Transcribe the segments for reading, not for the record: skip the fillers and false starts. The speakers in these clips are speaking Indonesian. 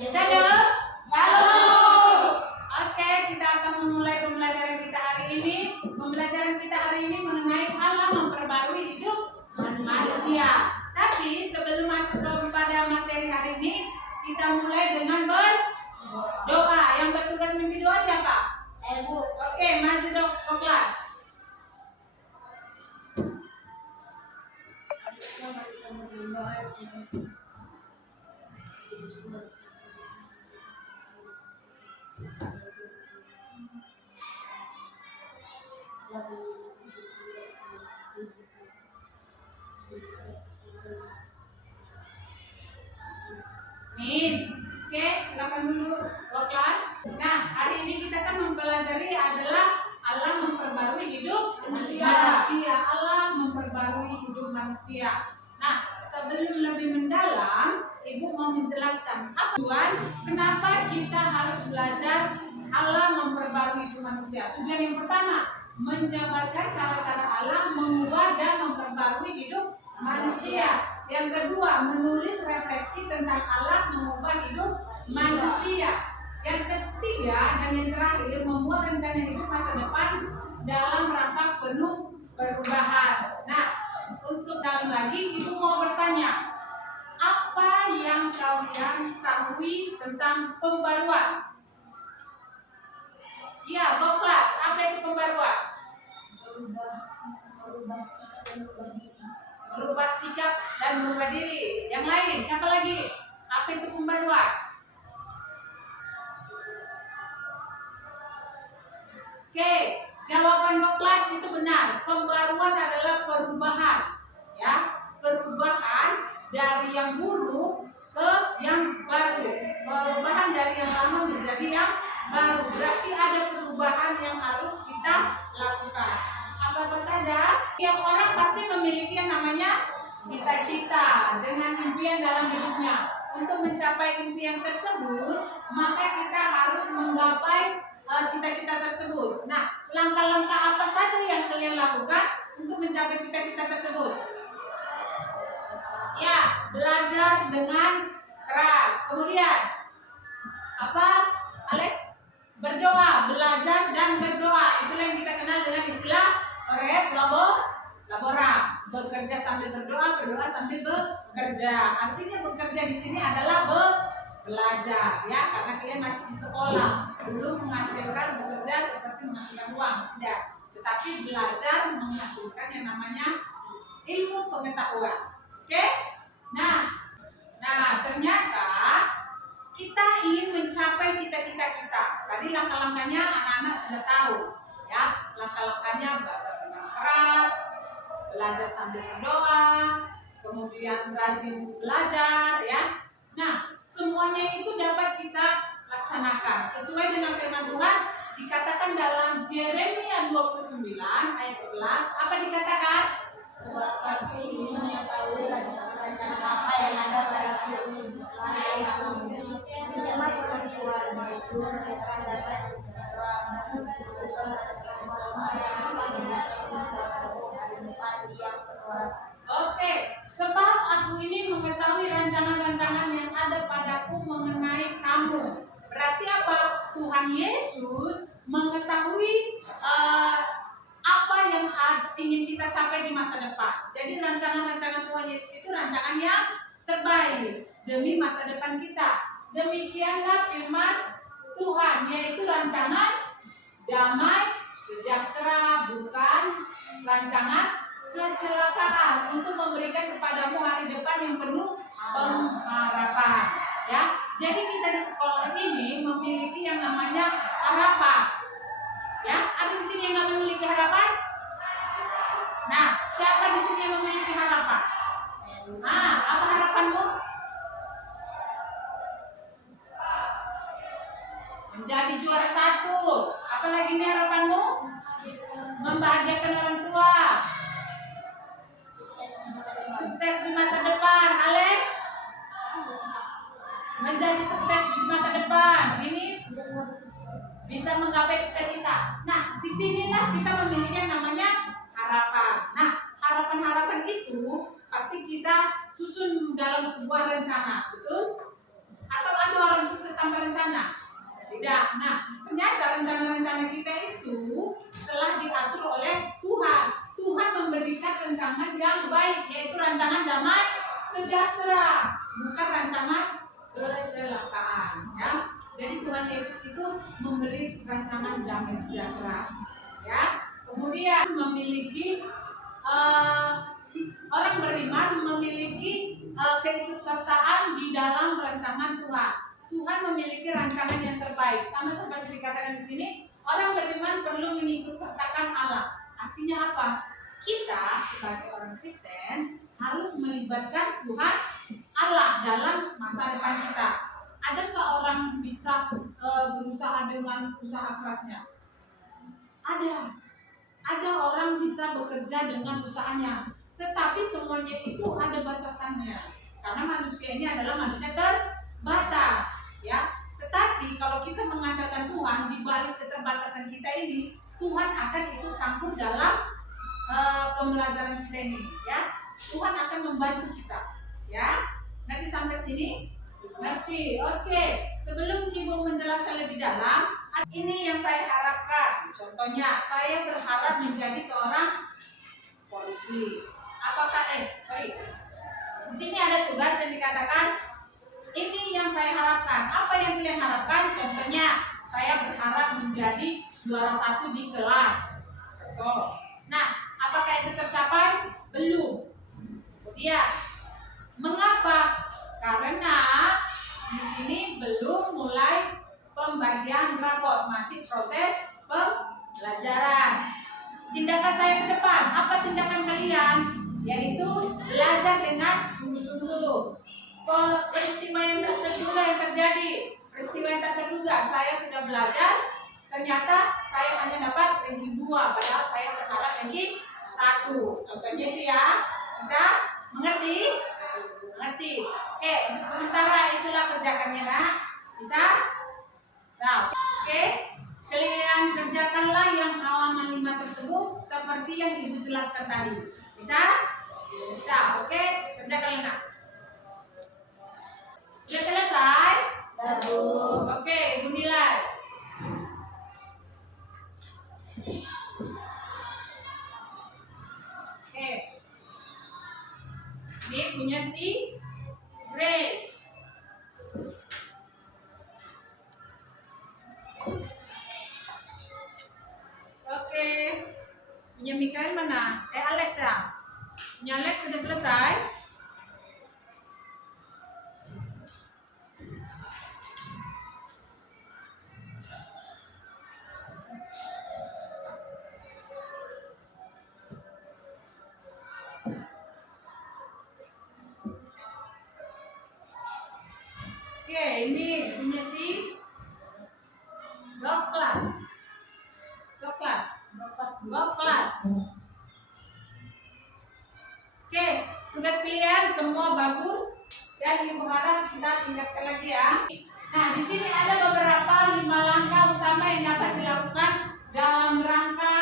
Shalom. Shalom. Oke, kita akan memulai pembelajaran kita hari ini. Pembelajaran kita hari ini mengenai Allah memperbarui hidup manusia. Tapi sebelum masuk kepada materi hari ini, kita mulai dengan berdoa. Yang bertugas memimpin doa siapa? Saya, Bu. Oke, maju dong ke kelas. Min, oke, silakan dulu ke kelas. Nah, hari ini kita kan mempelajari adalah Allah memperbarui hidup manusia. Allah memperbarui hidup manusia. Nah, sebelum lebih mendalam, Ibu mau menjelaskan apa tujuan kenapa kita harus belajar Allah memperbarui hidup manusia. Tujuan yang pertama, menjabarkan cara-cara Allah mengubah dan memperbarui hidup manusia. Yang kedua, menulis refleksi tentang Allah mengubah hidup manusia. Yang ketiga dan yang terakhir, membuat rencana hidup masa depan dalam rangka penuh perubahan. Nah, untuk dalam lagi, Ibu mau bertanya, apa yang kalian ketahui tentang pembaruan? Ya, go kelas. Apa itu pembaruan? Merubah sikap dan merubah diri. Yang lain, siapa lagi? Apa itu pembaruan? Oke, jawaban go kelas itu benar. Pembaruan adalah perubahan, ya, perubahan dari yang buruk ke yang baru. Perubahan dari yang lama menjadi yang baru. Berarti ada perubahan yang harus kita lakukan. Apa saja? Tiap orang pasti memiliki yang namanya cita-cita dengan impian dalam hidupnya. Untuk mencapai impian tersebut, maka kita harus menggapai cita-cita tersebut. Nah, langkah-langkah apa saja yang kalian lakukan untuk mencapai cita-cita tersebut? Ya, belajar dengan keras. Kemudian apa, Alex? Berdoa, belajar dan berdoa. Itulah yang kita kenal dengan istilah labora. Bekerja sambil berdoa, berdoa sambil bekerja. Artinya bekerja di sini adalah belajar, ya, karena kalian masih di sekolah, belum menghasilkan bekerja seperti menghasilkan uang, tidak. Tetapi belajar menghasilkan yang namanya ilmu pengetahuan. Oke? Nah, ternyata kita ingin mencapai cita-cita kita. Tadi langkah-langkahnya anak-anak sudah tahu, ya. Langkah-langkahnya baca dengan keras, belajar sambil berdoa, kemudian rajin belajar, ya. Nah, semuanya itu dapat kita laksanakan sesuai dengan firman Tuhan. Dikatakan dalam Yeremia 29 ayat 11, apa dikatakan? Sebab kami ingin mengetahui rencana apa yang ada pada rencana firman Tuhan, yaitu mereka dapat sejahtera menunjukkan Oke, sebab aku ini mengetahui rancangan-rancangan yang ada padaku mengenai kamu. Berarti apa? Tuhan Yesus mengetahui apa yang ingin kita capai di masa depan. Jadi rancangan-rancangan Tuhan Yesus itu rancangan yang terbaik demi masa depan kita. Demikianlah firman Tuhan, yaitu rancangan damai sejahtera, bukan rancangan kecelakaan, untuk memberikan kepadamu hari depan yang penuh pengharapan, ya. Jadi kita di sekolah ini memiliki yang namanya harapan, ya. Ada di sini yang nggak memiliki harapan? Nah, siapa di sini yang memiliki harapan? Nah, apa harapanmu? Menjadi juara 1. Apalagi nih harapanmu? Membahagiakan orang tua. Sukses di masa depan, Alex. Menjadi sukses di masa depan. Ini bisa menggapai cita-cita. Nah, disinilah kita memiliki yang namanya harapan. Nah, harapan-harapan itu pasti kita susun dalam sebuah rencana, betul? Atau ada orang kecelakaan, ya. Jadi Tuhan Yesus itu memberi rancangan damai sejahtera, ya. Kemudian memiliki orang beriman memiliki keikutsertaan di dalam rancangan Tuhan. Tuhan memiliki rancangan yang terbaik. Sama seperti dikatakan di sini, orang beriman perlu mengikutsertakan Allah. Artinya apa? Kita sebagai orang Kristen harus melibatkan Tuhan Allah dalam masa depan kita. Adakah orang bisa berusaha dengan usaha kerasnya? Ada. Ada orang bisa bekerja dengan usahanya, tetapi semuanya itu ada batasannya. Karena manusia ini adalah manusia terbatas, ya. Tetapi kalau kita mengandalkan Tuhan di balik keterbatasan kita ini, Tuhan akan ikut campur dalam pembelajaran kita ini, ya. Tuhan akan membantu kita, ya. Nanti sampai sini, ngerti? Oke. Sebelum Ibu menjelaskan lebih dalam, ini yang saya harapkan. Contohnya, saya berharap menjadi seorang polisi. Di sini ada tugas yang dikatakan, ini yang saya harapkan. Apa yang kalian harapkan? Contohnya, saya berharap menjadi juara 1 di kelas. Contoh. Nah, apakah itu tercapai? Belum. Kemudian, mengapa? Karena di sini belum mulai pembagian rapot, masih proses pembelajaran. Tindakan saya ke depan, apa tindakan kalian? Yaitu belajar dengan sungguh-sungguh. Peristiwa yang tak terduga yang terjadi, peristiwa yang tak terduga, saya sudah belajar, ternyata saya hanya dapat ranking 2, padahal saya berharap ranking 1. Contohnya itu ya, bisa mengerti? Mengerti. Oke, untuk sementara itulah kerjakannya, nak. Bisa? Bisa. Oke. Kalian kerjakanlah yang halaman 5 tersebut seperti yang Ibu jelaskan tadi. Bisa? Bisa. Oke, kerjakanlah, nak. Sudah selesai? Belum. Oke, Ibu nilai. Oke. Ini punya si Grace. Oke. Punya Mikael mana? Alex ya? Punya Alex sudah selesai? Oke, ini punya si Doklas. Oke, tugas kalian semua bagus dan Ibu harap kita tingkatkan lagi ya. Nah, di sini ada beberapa 5 langkah utama yang dapat dilakukan dalam rangka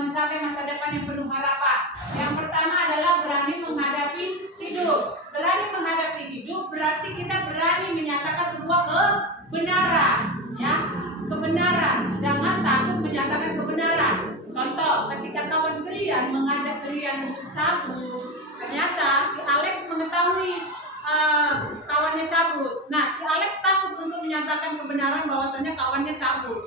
mencapai masa depan yang penuh harapan. Yang pertama adalah berani menghadapi hidup. Berani menghadapi hidup berarti kita berani menyatakan sebuah kebenaran, ya. Kebenaran. Jangan takut menyatakan kebenaran. Contoh, ketika kawan kalian mengajak kalian untuk cabut, ternyata si Alex mengetahui kawannya cabut. Nah, si Alex takut untuk menyatakan kebenaran bahwasanya kawannya cabut.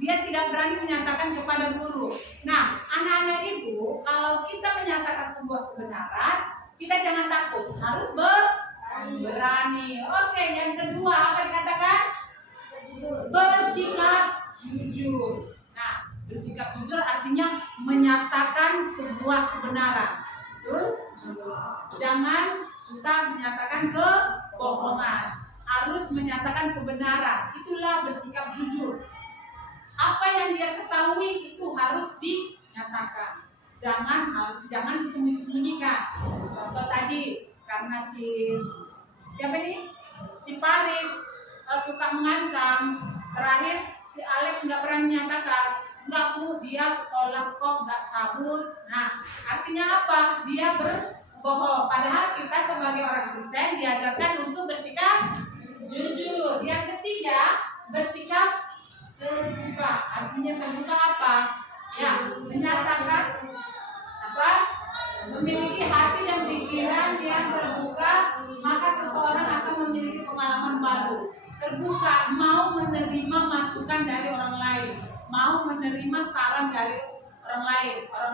Dia tidak berani menyatakan kepada guru. Nah, anak-anak Ibu, kalau kita menyatakan sebuah kebenaran, kita jangan takut, harus berani. Oke, yang kedua apa dikatakan? Bersikap jujur. Nah, bersikap jujur artinya menyatakan sebuah kebenaran. Betul? Jangan suka menyatakan kebohongan. Harus menyatakan kebenaran. Itulah bersikap jujur. Apa yang dia ketahui itu harus dinyatakan. Jangan disembunyikan. Contoh tadi, karena siapa nih? Si Paris suka mengancam. Terakhir si Alex nggak pernah menyatakan, enggak Bu, dia sekolah kok nggak cabut. Nah, artinya apa? Dia berbohong. Padahal kita sebagai orang Kristen diajarkan untuk bersikap jujur. Yang ketiga, bersikap terbuka. Artinya terbuka apa? Ya, menyatakan apa? Memiliki hati dan pikiran yang terbuka, maka seseorang akan memiliki pengalaman baru, terbuka, mau menerima masukan dari orang lain, mau menerima saran dari orang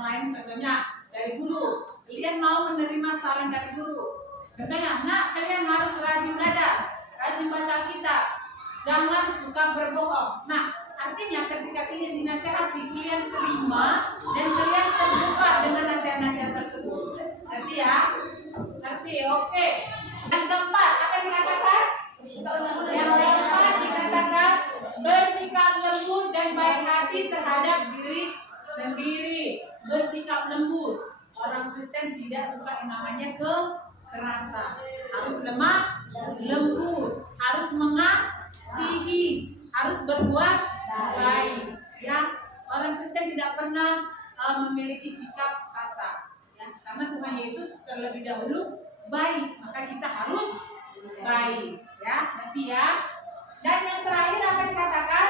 lain contohnya dari guru. Kalian mau menerima saran dari guru. Contohnya, nak, kalian harus rajin belajar, rajin baca Alkitab, jangan suka berbohong. Nah, artinya ketika kalian dinasehati, kalian terima dan kalian terbuka dengan nasihat-nasihat tersebut. Ngerti ya? Ngerti? Oke. Yang keempat, apa yang dikatakan? Yang keempat dikatakan bersikap lembut dan baik hati terhadap diri sendiri. Bersikap lembut. Orang Kristen tidak suka yang namanya kekerasan. Harus lemah, lembut, harus mengasihi, harus berbuat baik. Ya, orang Kristen tidak pernah memiliki sikap kasar. Ya, karena Tuhan Yesus terlebih dahulu baik, maka kita harus baik. Ya, nanti ya. Dan yang terakhir apa dikatakan?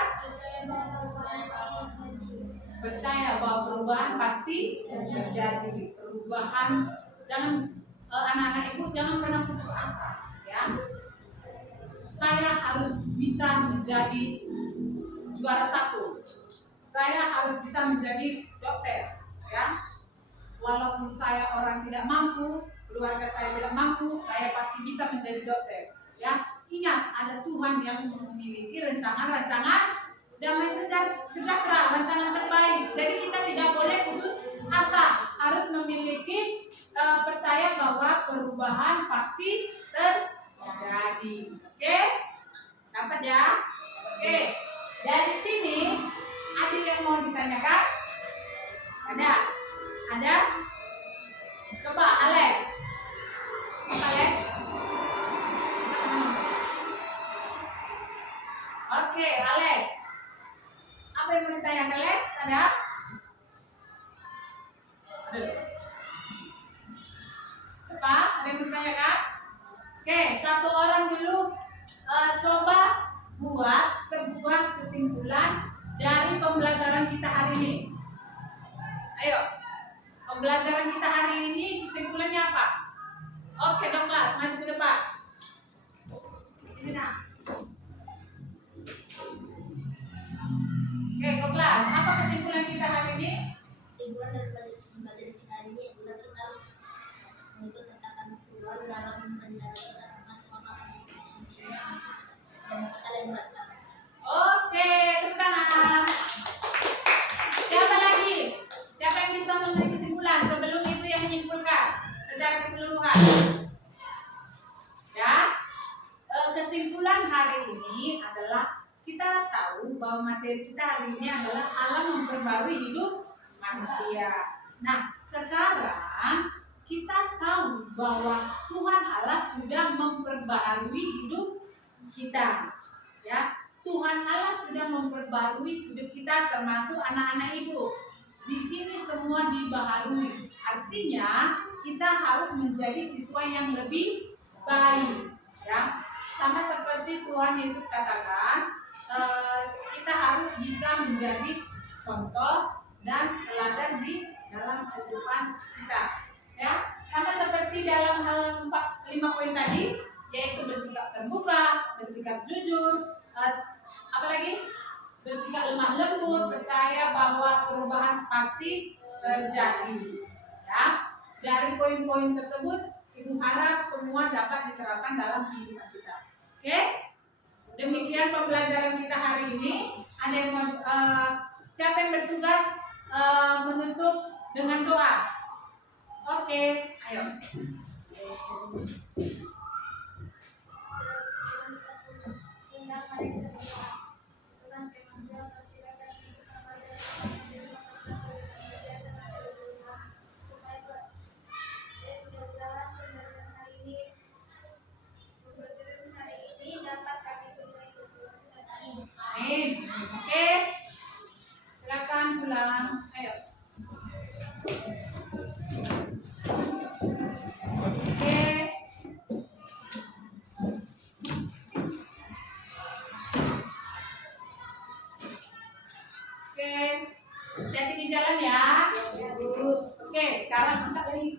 Percaya bahwa perubahan pasti terjadi. Perubahan, jangan anak-anak ibu jangan pernah putus asa. Ya, saya harus bisa menjadi juara 1. Saya harus bisa menjadi dokter. Ya, walaupun saya orang tidak mampu, keluarga saya tidak mampu, saya pasti bisa menjadi dokter. Ya, ingat ada Tuhan yang memiliki rancangan-rancangan damai sejahtera, rancangan terbaik. Jadi kita tidak boleh putus asa, harus memiliki percaya bahwa perubahan pasti terjadi. Oke? Dapat ya? Oke. Dari sini ada yang mau ditanyakan? Ada? Ada? Coba Alex. Alex. Oke, Alex. Apa yang mau ditanyakan, Alex? Ada? Apa? Ada yang mau ditanyakan? Oke, satu orang dulu coba buat sebuah kesimpulan dari pembelajaran kita hari ini. Ayo, pembelajaran kita hari ini kesimpulannya apa? Oke, Douglas, maju ke depan. Ini nak. Oke, Douglas, apa kesimpulan kita hari ini? Kesimpulan dari pembelajaran kita hari ini adalah kita harus mengikut sertakan Tuhan dalam rencana kita karena Tuhan akan dan kita lain baca. Oke, tepuk tangan. Siapa lagi? Siapa yang bisa memberi kesimpulan sebelum ibu yang menyimpulkan secara keseluruhan? Ya, kesimpulan hari ini adalah kita tahu bahwa materi kita hari ini adalah Allah memperbarui hidup manusia. Nah, sekarang kita tahu bahwa Tuhan Allah sudah memperbarui hidup kita. Ya, Tuhan Allah sudah memperbarui hidup kita termasuk anak-anak ibu. Di sini semua dibaharui. Artinya kita harus menjadi siswa yang lebih baik. Ya, sama seperti Tuhan Yesus katakan, kita harus bisa menjadi contoh dan teladan di dalam kehidupan kita. Ya, sama seperti dalam hal 5 poin tadi, yaitu bersikap terbuka, bersikap jujur, apalagi bersikap lemah lembut, percaya bahwa perubahan pasti terjadi. Ya, dari poin-poin tersebut, ibu harap semua dapat diterapkan dalam kehidupan kita. Oke? Demikian pembelajaran kita hari ini. Ada yang mau, siapa yang bertugas menutup dengan doa? Oke, ayo. Amin. Oke. Silakan pulang. Ayo. Oke. Oke. Hati-hati di jalan ya. Oke, sekarang angkat lagi